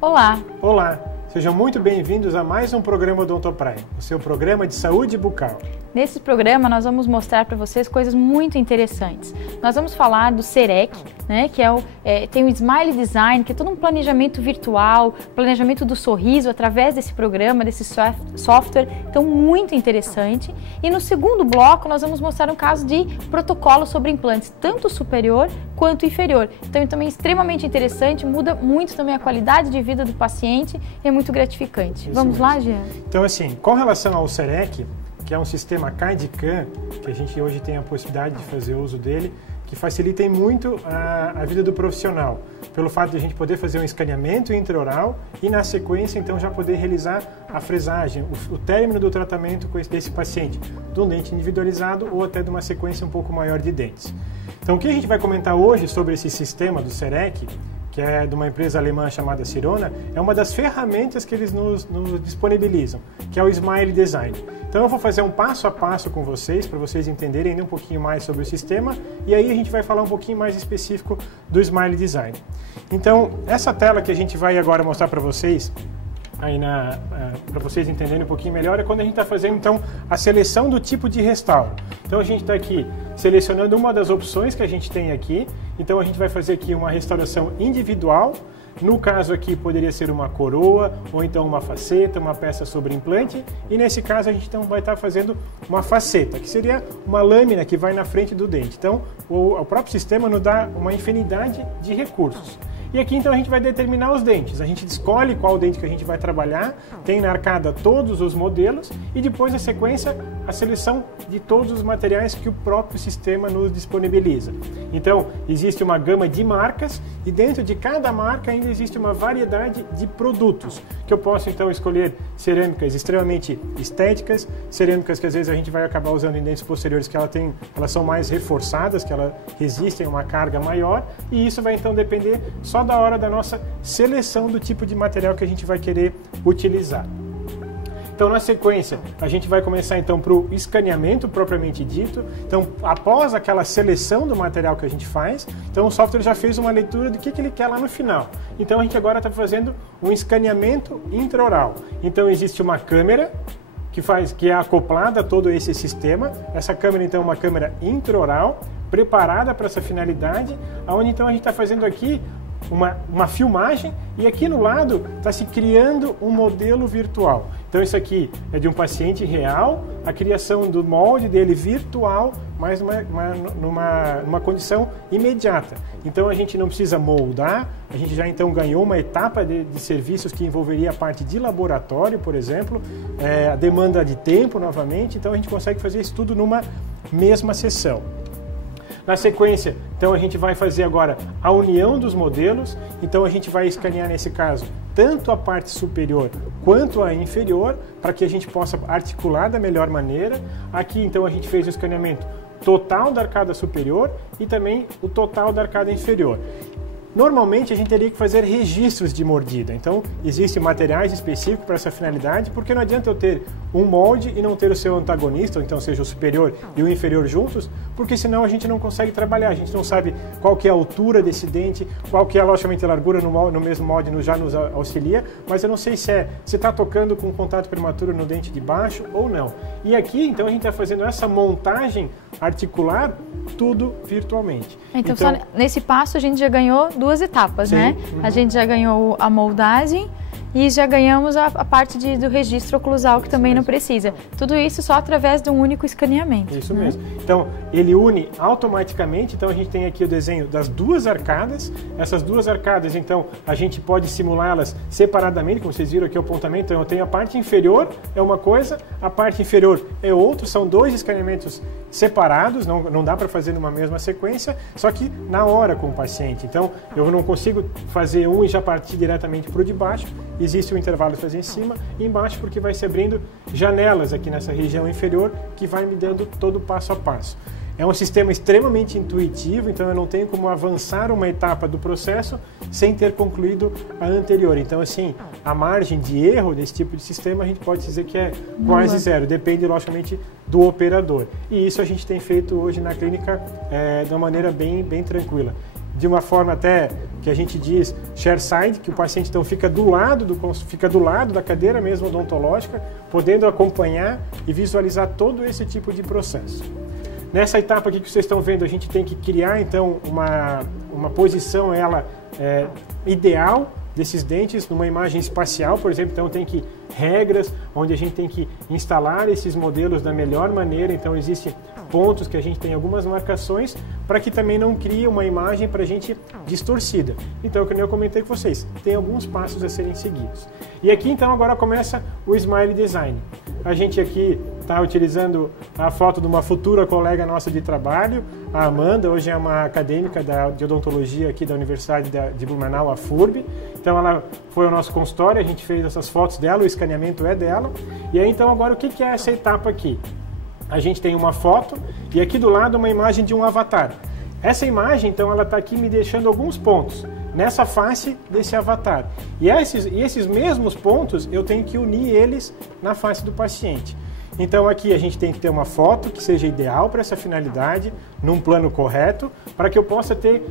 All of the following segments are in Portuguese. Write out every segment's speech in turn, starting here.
Olá! Olá! Sejam muito bem-vindos a mais um programa Odontoprime, o seu programa de saúde bucal. Nesse programa nós vamos mostrar para vocês coisas muito interessantes. Nós vamos falar do CEREC, né, que tem o Smile Design, que é todo um planejamento virtual, planejamento do sorriso através desse programa, desse software, então muito interessante. E no segundo bloco nós vamos mostrar um caso de protocolo sobre implantes, tanto superior quanto inferior. Então também extremamente interessante, muda muito também a qualidade de vida do paciente e é muito gratificante. Isso Vamos mesmo. lá, Jean? Então assim, com relação ao CEREC, que é um sistema CAD/CAM, que a gente hoje tem a possibilidade de fazer uso dele, que facilita muito a vida do profissional, pelo fato de a gente poder fazer um escaneamento intraoral e na sequência então já poder realizar a fresagem, o término do tratamento desse paciente, de um dente individualizado ou até de uma sequência um pouco maior de dentes. Então o que a gente vai comentar hoje sobre esse sistema do CEREC, que é de uma empresa alemã chamada Sirona, é uma das ferramentas que eles nos disponibilizam, que é o Smile Design. Então eu vou fazer um passo a passo com vocês, para vocês entenderem ainda um pouquinho mais sobre o sistema, e aí a gente vai falar um pouquinho mais específico do Smile Design. Então, essa tela que a gente vai agora mostrar para vocês, para vocês entenderem um pouquinho melhor, é quando a gente está fazendo então a seleção do tipo de restauro. Então a gente está aqui selecionando uma das opções que a gente tem aqui, então a gente vai fazer aqui uma restauração individual. No caso aqui poderia ser uma coroa, ou então uma faceta, uma peça sobre implante, e nesse caso a gente então vai estar fazendo uma faceta, que seria uma lâmina que vai na frente do dente. Então o próprio sistema nos dá uma infinidade de recursos. E aqui então a gente vai determinar os dentes, a gente escolhe qual dente que a gente vai trabalhar, tem na arcada todos os modelos e depois na sequência a seleção de todos os materiais que o próprio sistema nos disponibiliza. Então existe uma gama de marcas e dentro de cada marca ainda existe uma variedade de produtos, que eu posso então escolher cerâmicas extremamente estéticas, cerâmicas que às vezes a gente vai acabar usando em dentes posteriores que elas são mais reforçadas, que elas resistem a uma carga maior, e isso vai então depender só da hora da nossa seleção do tipo de material que a gente vai querer utilizar. Então, na sequência, a gente vai começar então para o escaneamento propriamente dito. Então, após aquela seleção do material que a gente faz, então o software já fez uma leitura do que ele quer lá no final. Então, a gente agora está fazendo um escaneamento intraoral. Então, existe uma câmera que é acoplada a todo esse sistema. Essa câmera, então, é uma câmera intraoral, preparada para essa finalidade, onde então a gente está fazendo aqui uma filmagem e aqui no lado está se criando um modelo virtual. Então isso aqui é de um paciente real, a criação do molde dele virtual, mas numa condição imediata. Então a gente não precisa moldar, a gente já então ganhou uma etapa de serviços que envolveria a parte de laboratório, por exemplo, a demanda de tempo novamente, então a gente consegue fazer isso tudo numa mesma sessão. Na sequência, então a gente vai fazer agora a união dos modelos, então a gente vai escanear nesse caso tanto a parte superior quanto a inferior, para que a gente possa articular da melhor maneira. Aqui então a gente fez o escaneamento total da arcada superior e também o total da arcada inferior. Normalmente a gente teria que fazer registros de mordida, então existem materiais específicos para essa finalidade, porque não adianta eu ter um molde e não ter o seu antagonista, ou então seja o superior e o inferior juntos, porque senão a gente não consegue trabalhar, a gente não sabe qual que é a altura desse dente, qual que é logicamente a largura no mesmo molde já nos auxilia, mas eu não sei se está tocando com contato prematuro no dente de baixo ou não. E aqui então a gente está fazendo essa montagem articular tudo virtualmente. Então só nesse passo a gente já ganhou duas etapas, sim, né? Uhum. A gente já ganhou a moldagem e já ganhamos a parte do registro oclusal, que também não precisa. Tudo isso só através de um único escaneamento. Isso mesmo. Então, ele une automaticamente, então a gente tem aqui o desenho das duas arcadas. Essas duas arcadas, então, a gente pode simulá-las separadamente, como vocês viram aqui o apontamento. Então, eu tenho a parte inferior, é uma coisa, a parte inferior é outra, são dois escaneamentos separados, não dá para fazer numa mesma sequência, só que na hora com o paciente. Então, eu não consigo fazer um e já partir diretamente para o de baixo, existe um intervalo de fazer em cima e embaixo, porque vai se abrindo janelas aqui nessa região inferior que vai me dando todo o passo a passo. É um sistema extremamente intuitivo, então eu não tenho como avançar uma etapa do processo sem ter concluído a anterior. Então, assim, a margem de erro desse tipo de sistema a gente pode dizer que é quase zero, depende, logicamente, do operador. E isso a gente tem feito hoje na clínica de uma maneira bem tranquila. de uma forma até que a gente diz chairside, que o paciente então fica do lado da cadeira mesmo odontológica, podendo acompanhar e visualizar todo esse tipo de processo. Nessa etapa aqui que vocês estão vendo, a gente tem que criar então uma posição ideal desses dentes numa imagem espacial, por exemplo. Então tem que regras onde a gente tem que instalar esses modelos da melhor maneira. Então existem pontos que a gente tem algumas marcações para que também não crie uma imagem para a gente distorcida. Então, como eu comentei com vocês, tem alguns passos a serem seguidos. E aqui então agora começa o Smile Design. A gente aqui está utilizando a foto de uma futura colega nossa de trabalho, a Amanda. Hoje é uma acadêmica de odontologia aqui da Universidade de Blumenau, a FURB. Então ela foi ao nosso consultório, a gente fez essas fotos dela, o escaneamento é dela. E aí então agora o que é essa etapa aqui? A gente tem uma foto e aqui do lado uma imagem de um avatar. Essa imagem então ela está aqui me deixando alguns pontos nessa face desse avatar. E esses mesmos pontos eu tenho que unir eles na face do paciente. Então aqui a gente tem que ter uma foto que seja ideal para essa finalidade, num plano correto, para que eu possa ter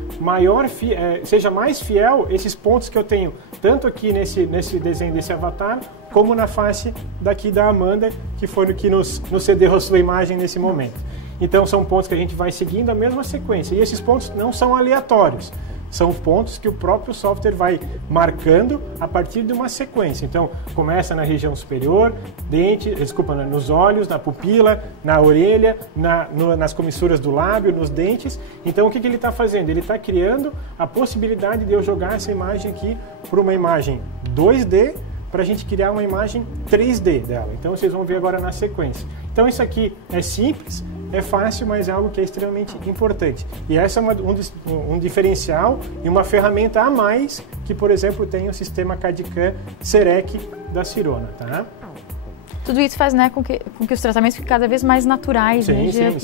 seja mais fiel esses pontos que eu tenho, tanto aqui nesse desenho desse avatar, como na face daqui da Amanda, que foi no que nos cedeu a sua imagem nesse momento. Então são pontos que a gente vai seguindo a mesma sequência, e esses pontos não são aleatórios. São pontos que o próprio software vai marcando a partir de uma sequência. Então, começa na região superior, nos olhos, na pupila, na orelha, nas comissuras do lábio, nos dentes. Então, o que ele está fazendo? Ele está criando a possibilidade de eu jogar essa imagem aqui para uma imagem 2D, para a gente criar uma imagem 3D dela. Então, vocês vão ver agora na sequência. Então, isso aqui é simples, é fácil, mas é algo que é extremamente importante. E essa é um diferencial e uma ferramenta a mais que, por exemplo, tem o sistema CAD/CAM CEREC da Sirona. Tá? Tudo isso faz, né, com que os tratamentos fiquem cada vez mais naturais,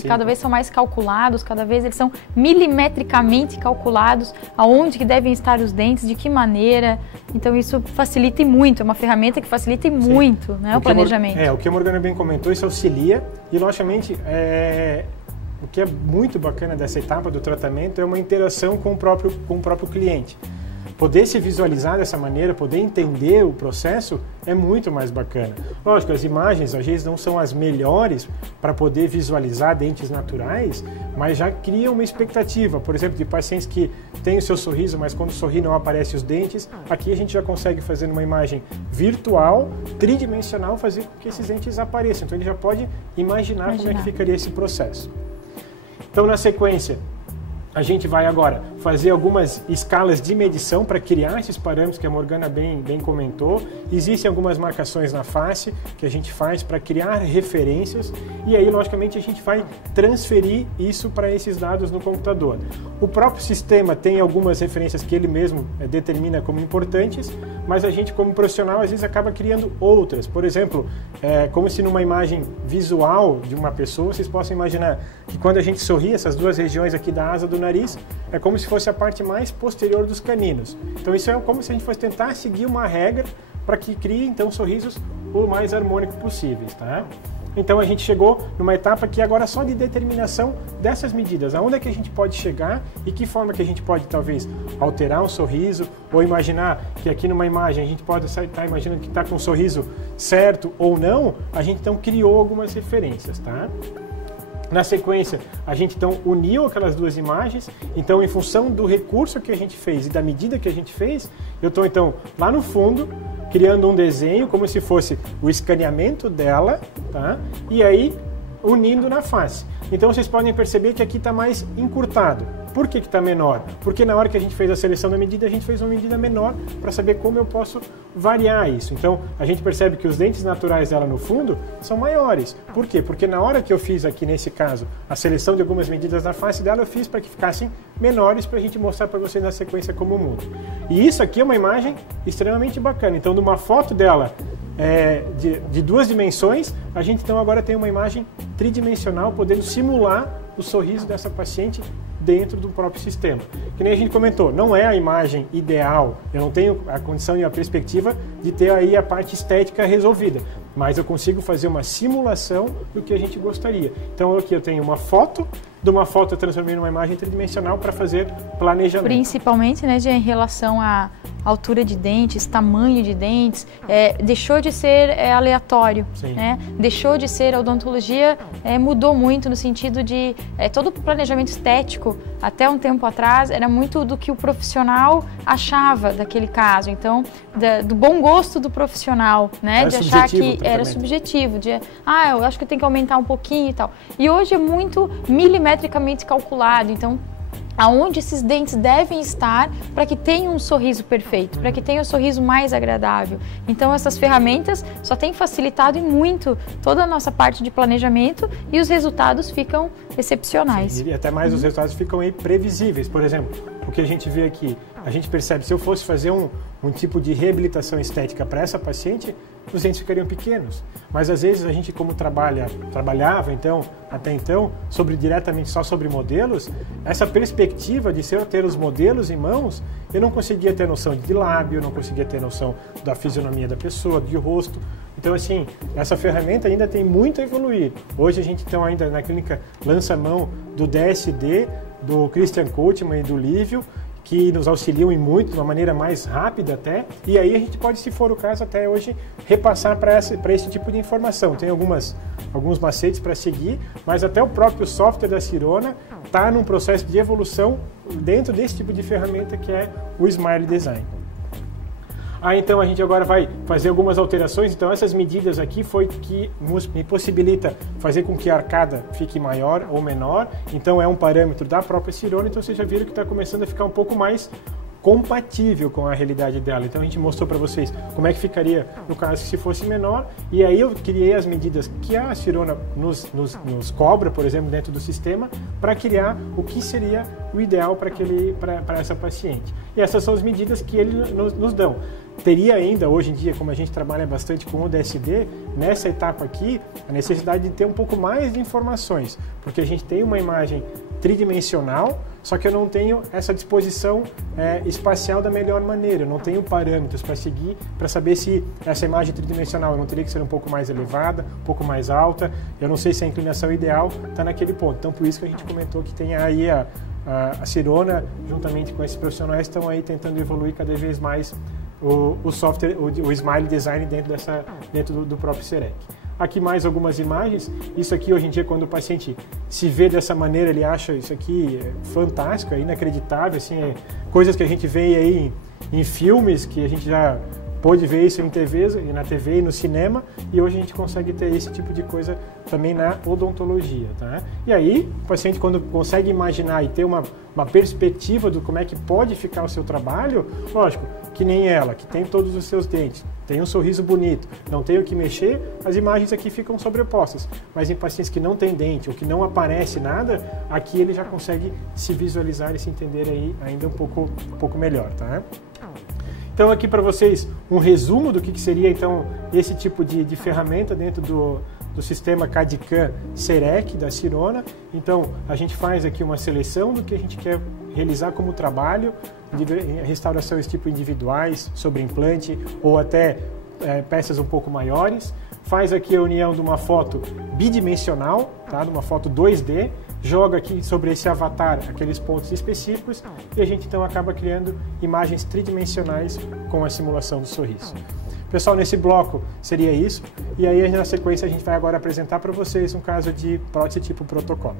cada vez são mais calculados, cada vez eles são milimetricamente calculados, aonde que devem estar os dentes, de que maneira. Então isso facilita muito, é uma ferramenta que facilita muito, né, o planejamento. O que a Morgana bem comentou, isso auxilia e, logicamente, o que é muito bacana dessa etapa do tratamento é uma interação com o próprio cliente. Poder se visualizar dessa maneira, poder entender o processo é muito mais bacana. Lógico, as imagens às vezes não são as melhores para poder visualizar dentes naturais, mas já cria uma expectativa. Por exemplo, de pacientes que têm o seu sorriso, mas quando sorri não aparecem os dentes. Aqui a gente já consegue fazer numa imagem virtual, tridimensional, fazer com que esses dentes apareçam. Então ele já pode imaginar como é que ficaria esse processo. Então, na sequência, a gente vai agora fazer algumas escalas de medição para criar esses parâmetros que a Morgana bem comentou. Existem algumas marcações na face que a gente faz para criar referências e aí, logicamente, a gente vai transferir isso para esses dados no computador. O próprio sistema tem algumas referências que ele mesmo determina como importantes, mas a gente, como profissional, às vezes acaba criando outras. Por exemplo, como se numa imagem visual de uma pessoa, vocês possam imaginar que quando a gente sorri, essas duas regiões aqui da asa do nariz, é como se fosse a parte mais posterior dos caninos. Então isso é como se a gente fosse tentar seguir uma regra para que crie, então, sorrisos o mais harmônicos possíveis, tá? Então a gente chegou numa etapa que agora é só de determinação dessas medidas. Aonde é que a gente pode chegar e que forma que a gente pode, talvez, alterar um sorriso ou imaginar que aqui numa imagem a gente pode estar imaginando que está com um sorriso certo ou não. A gente então criou algumas referências, tá? Na sequência, a gente então uniu aquelas duas imagens. Então, em função do recurso que a gente fez e da medida que a gente fez, eu estou então lá no fundo, criando um desenho como se fosse o escaneamento dela, tá? E aí unindo na face. Então vocês podem perceber que aqui está mais encurtado. Por que está menor? Porque na hora que a gente fez a seleção da medida, a gente fez uma medida menor para saber como eu posso variar isso. Então a gente percebe que os dentes naturais dela no fundo são maiores. Por quê? Porque na hora que eu fiz aqui nesse caso a seleção de algumas medidas na face dela, eu fiz para que ficassem menores para a gente mostrar para vocês na sequência como muda. E isso aqui é uma imagem extremamente bacana. Então numa foto dela de duas dimensões, a gente então agora tem uma imagem tridimensional podendo simular o sorriso dessa paciente dentro do próprio sistema. Que nem a gente comentou, não é a imagem ideal, eu não tenho a condição e a perspectiva de ter aí a parte estética resolvida, mas eu consigo fazer uma simulação do que a gente gostaria. Então aqui eu tenho uma foto, de uma foto eu transformei numa imagem tridimensional para fazer planejamento. Principalmente, né, em relação à altura de dentes, tamanho de dentes, deixou de ser aleatório, né? Deixou de ser, a odontologia mudou muito no sentido de todo o planejamento estético até um tempo atrás era muito do que o profissional achava daquele caso, então do bom gosto do profissional, né? Era de achar que era subjetivo, de eu acho que tem que aumentar um pouquinho e tal. E hoje é muito milimetricamente calculado, então aonde esses dentes devem estar para que tenha um sorriso perfeito, para que tenha um sorriso mais agradável. Então essas ferramentas só têm facilitado muito toda a nossa parte de planejamento e os resultados ficam excepcionais. Sim, e até mais os resultados ficam aí previsíveis. Por exemplo, o que a gente vê aqui, a gente percebe, se eu fosse fazer um tipo de reabilitação estética para essa paciente, os dentes ficariam pequenos. Mas às vezes a gente, como trabalhava até então, diretamente só sobre modelos, essa perspectiva de ter os modelos em mãos, eu não conseguia ter noção de lábio, não conseguia ter noção da fisionomia da pessoa, de rosto. Então, assim, essa ferramenta ainda tem muito a evoluir. Hoje a gente então ainda na clínica lança mão do DSD, do Christian Koutman e do Lívio, que nos auxiliam em muito, de uma maneira mais rápida até, e aí a gente pode, se for o caso, até hoje, repassar para esse tipo de informação. Tem alguns macetes para seguir, mas até o próprio software da Sirona está num processo de evolução dentro desse tipo de ferramenta que é o Smile Design. Então a gente agora vai fazer algumas alterações. Então essas medidas aqui foi que me possibilita fazer com que a arcada fique maior ou menor. Então é um parâmetro da própria Sirona. Então vocês já viram que está começando a ficar um pouco mais compatível com a realidade dela. Então a gente mostrou para vocês como é que ficaria no caso se fosse menor, e aí eu criei as medidas que a Sirona nos cobra, por exemplo, dentro do sistema, para criar o que seria o ideal para essa paciente. E essas são as medidas que eles nos dão. Teria ainda, hoje em dia, como a gente trabalha bastante com o DSD, nessa etapa aqui, a necessidade de ter um pouco mais de informações, porque a gente tem uma imagem tridimensional, só que eu não tenho essa disposição espacial da melhor maneira, eu não tenho parâmetros para seguir, para saber se essa imagem tridimensional eu não teria que ser um pouco mais elevada, um pouco mais alta, eu não sei se a inclinação ideal está naquele ponto. Então, por isso que a gente comentou que tem aí a Sirona, juntamente com esses profissionais, estão aí tentando evoluir cada vez mais o software, o Smile Design dentro do próprio CEREC. Aqui mais algumas imagens. Isso aqui hoje em dia, quando o paciente se vê dessa maneira, ele acha isso aqui fantástico, inacreditável, assim, coisas que a gente vê aí em filmes, que a gente já pôde ver isso na TV e no cinema, e hoje a gente consegue ter esse tipo de coisa também na odontologia, tá? E aí, o paciente, quando consegue imaginar e ter uma perspectiva do como é que pode ficar o seu trabalho, lógico, que nem ela, que tem todos os seus dentes, tem um sorriso bonito, não tem o que mexer, as imagens aqui ficam sobrepostas. Mas em pacientes que não têm dente ou que não aparece nada, aqui ele já consegue se visualizar e se entender aí ainda um pouco melhor, tá? Então aqui para vocês um resumo do que seria então esse tipo de ferramenta dentro do sistema CAD/CAM CEREC da Sirona. Então a gente faz aqui uma seleção do que a gente quer realizar como trabalho, de restaurações tipo individuais, sobre implante ou até peças um pouco maiores. Faz aqui a união de uma foto bidimensional, tá? De uma foto 2D, joga aqui sobre esse avatar aqueles pontos específicos e a gente então acaba criando imagens tridimensionais com a simulação do sorriso. Pessoal, nesse bloco seria isso, e aí na sequência a gente vai agora apresentar para vocês um caso de prótese tipo protocolo.